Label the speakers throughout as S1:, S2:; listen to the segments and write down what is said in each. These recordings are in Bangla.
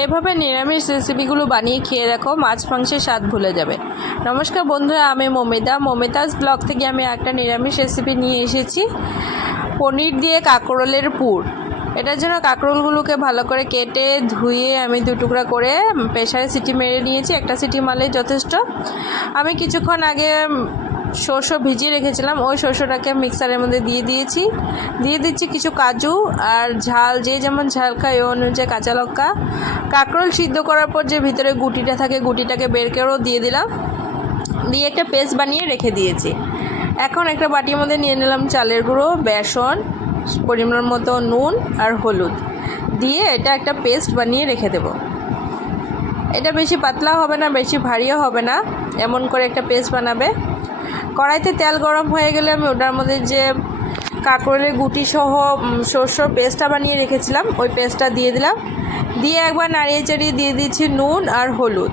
S1: এইভাবে নিরামিষ রেসিপিগুলো বানিয়ে খেয়ে দেখো, মাছ মাংসের স্বাদ ভুলে যাবে। নমস্কার বন্ধুরা, আমি মমিতা। মমিতাস ব্লগ থেকে আমি একটা নিরামিষ রেসিপি নিয়ে এসেছি। পনির দিয়ে কাঁকরোলের পুর। এটার জন্য কাঁকরোলগুলোকে ভালো করে কেটে ধুয়ে আমি দু টুকরা করে প্রেশারে সিটি মেরে নিয়েছি। একটা সিটি মারলেই যথেষ্ট। আমি কিছুক্ষণ আগে শস্য ভিজিয়ে রেখেছিলাম। ওই শস্যটাকে মিক্সারের মধ্যে দিয়ে দিয়েছি। দিয়ে দিচ্ছি কিছু কাজু আর ঝাল, যে যেমন ঝাল খায় ওই অনুযায়ী কাঁচা লঙ্কা। কাঁকরোল সিদ্ধ করার পর যে ভিতরে গুটিটা থাকে, গুটিটাকে বের করেও দিয়ে দিলাম। দিয়ে একটা পেস্ট বানিয়ে রেখে দিয়েছি। এখন একটা বাটির মধ্যে নিয়ে নিলাম চালের গুঁড়ো, বেসন, পরিমাণ মতো নুন আর হলুদ। দিয়ে এটা একটা পেস্ট বানিয়ে রেখে দেবো। এটা বেশি পাতলা হবে না, বেশি ভারীও হবে না। এমন করে একটা পেস্ট বানাবে। কড়াইতে তেল গরম হয়ে গেলে আমি ওটার মধ্যে যে কাঁকরোলের গুটি সহ শস্যর পেস্টটা বানিয়ে রেখেছিলাম, ওই পেস্টটা দিয়ে দিলাম। দিয়ে একবার নাড়িয়ে চাড়িয়ে দিয়ে দিচ্ছি নুন আর হলুদ।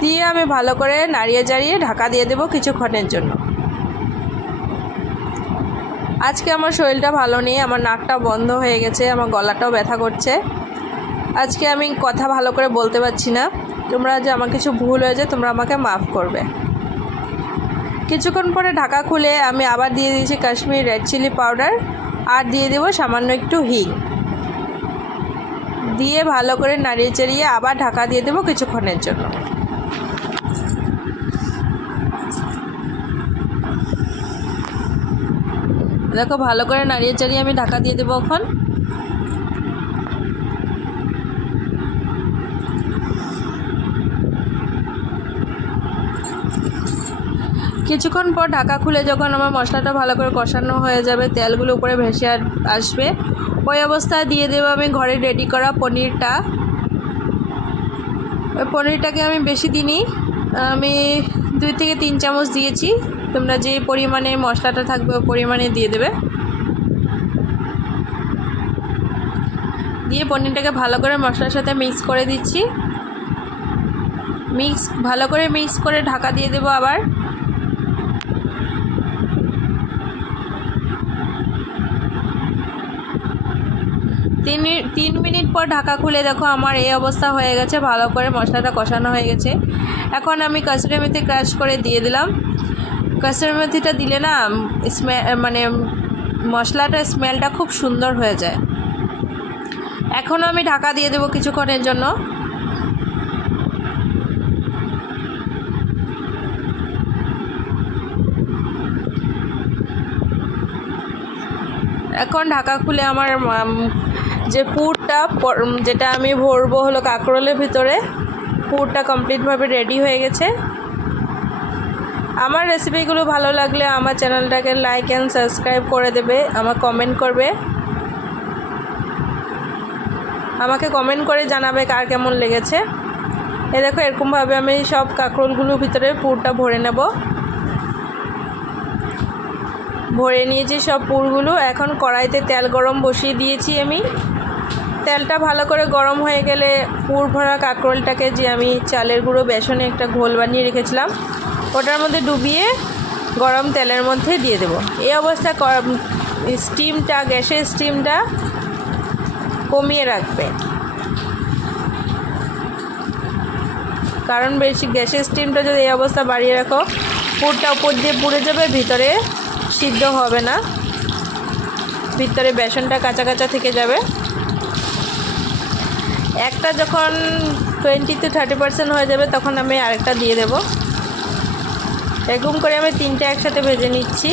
S1: দিয়ে আমি ভালো করে নাড়িয়ে চাড়িয়ে ঢাকা দিয়ে দেবো কিছুক্ষণের জন্য। আজকে আমার শরীরটা ভালো নেই, আমার নাকটা বন্ধ হয়ে গেছে, আমার গলাটাও ব্যথা করছে। আজকে আমি কথা ভালো করে বলতে পারছি না। তোমরা যে আমার কিছু ভুল হয়েছে, তোমরা আমাকে মাফ করবে। কিছুক্ষণ পরে ঢাকা খুলে আমি আবার দিয়ে দিয়েছি কাশ্মীর রেড চিলি পাউডার আর দিয়ে দেবো সামান্য একটু হিং। দিয়ে ভালো করে নাড়িয়ে চাড়িয়ে আবার ঢাকা দিয়ে দেবো কিছুক্ষণের জন্য। দেখো ভালো করে নাড়িয়ে চাড়িয়ে আমি ঢাকা দিয়ে দেবো এখন। কিছুক্ষণ পর ঢাকা খুলে যখন আমার মশলাটা ভালো করে কষানো হয়ে যাবে, তেলগুলো উপরে ভেসে আসবে, ওই অবস্থায় দিয়ে দেবো আমি ঘরে রেডি করা পনিরটা। ওই পনিরটাকে আমি বেশি দিইনি, আমি দুই থেকে তিন চামচ দিয়েছি, তোমরা যে পরিমাণে মশলাটা থাকবে ওই পরিমাণে দিয়ে দেবে। দিয়ে পনিরটাকে ভালো করে মশলার সাথে মিক্স করে দিচ্ছি। মিক্স ভালো করে মিক্স করে ঢাকা দিয়ে দেবো আবার। তিন তিন মিনিট পর ঢাকা খুলে দেখো আমার এই অবস্থা হয়ে গেছে, ভালো করে মশলাটা কষানো হয়ে গেছে। এখন আমি কাসুরি মেথি ক্রাশ করে দিয়ে দিলাম। কাসুরি মেথিটা দিলে না, স্মে মানে মশলাটার স্মেলটা খুব সুন্দর হয়ে যায়। এখনও আমি ঢাকা দিয়ে দেবো কিছুক্ষণের জন্য। এখন ঢাকা খুলে আমার যে পুরটা যেটা আমি ভরবো হলো কাঁকরোলের ভিতরে। পুরটা কমপ্লিটভাবে রেডি হয়ে গেছে। আমার রেসিপিগুলো ভালো লাগলে আমার চ্যানেলটাকে লাইক অ্যান্ড সাবস্ক্রাইব করে দেবে আমার কমেন্ট করবে। আমাকে কমেন্ট করে জানাবে কার কেমন লেগেছে। এ দেখো, এরকমভাবে আমি সব কাঁকরোলগুলোর ভিতরে পুরটা ভরে নেব। ভরে নিয়েছি সব পুরগুলো। এখন কড়াইতে তেল গরম বসিয়ে দিয়েছি আমি। তেলটা ভালো করে গরম হয়ে গেলে পুর ভরা কাঁকরোলটাকে যে আমি চালের গুঁড়ো বেসনে একটা ঘোল বানিয়ে রেখেছিলাম, ওটার মধ্যে ডুবিয়ে গরম তেলের মধ্যে দিয়ে দেবো। এই অবস্থা স্টিমটা, গ্যাসের স্টিমটা কমিয়ে রাখবে। কারণ বেশি গ্যাসের স্টিমটা যদি এই অবস্থা বাড়িয়ে রাখো, পুরটা উপর দিয়ে পুড়ে যাবে, ভিতরে সিদ্ধ হবে না। ভিতরে বেসনটা কাঁচা কাঁচা থেকে যাবে। একটা যখন টোয়েন্টি টু থার্টি পার্সেন্ট হয়ে যাবে, তখন আমি আরেকটা দিয়ে দেব। এরকম করে আমি তিনটে একসাথে ভেজে নিচ্ছি।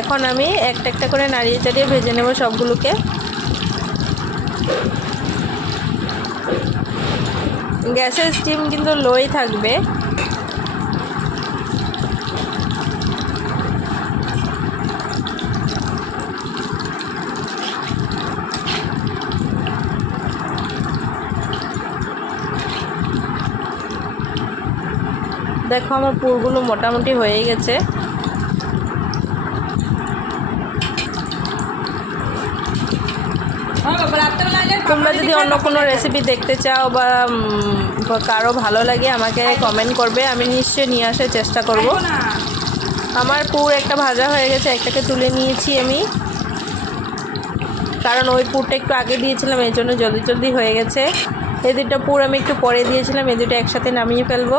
S1: এখন আমি একটা একটা করে নাড়িয়ে চাড়িয়ে ভেজে নেব সবগুলোকে। গ্যাসের স্টিম কিন্তু লোই থাকবে। দেখো আমার পুরগুলো মোটামুটি হয়ে গেছে। তোমরা যদি অন্য কোনো রেসিপি দেখতে চাও বা কারও ভালো লাগে আমাকে কমেন্ট করবে আমি নিশ্চয়ই নিয়ে আসার চেষ্টা করব। আমার পুর একটা ভাজা হয়ে গেছে একটাকে তুলে নিয়েছি আমি। কারণ ওই পুরটা একটু আগে দিয়েছিলাম এই জন্য জলদি জলদি হয়ে গেছে। এই দুটো পুর আমি একটু পরে দিয়েছিলাম এই দুটো একসাথে নামিয়ে ফেলব।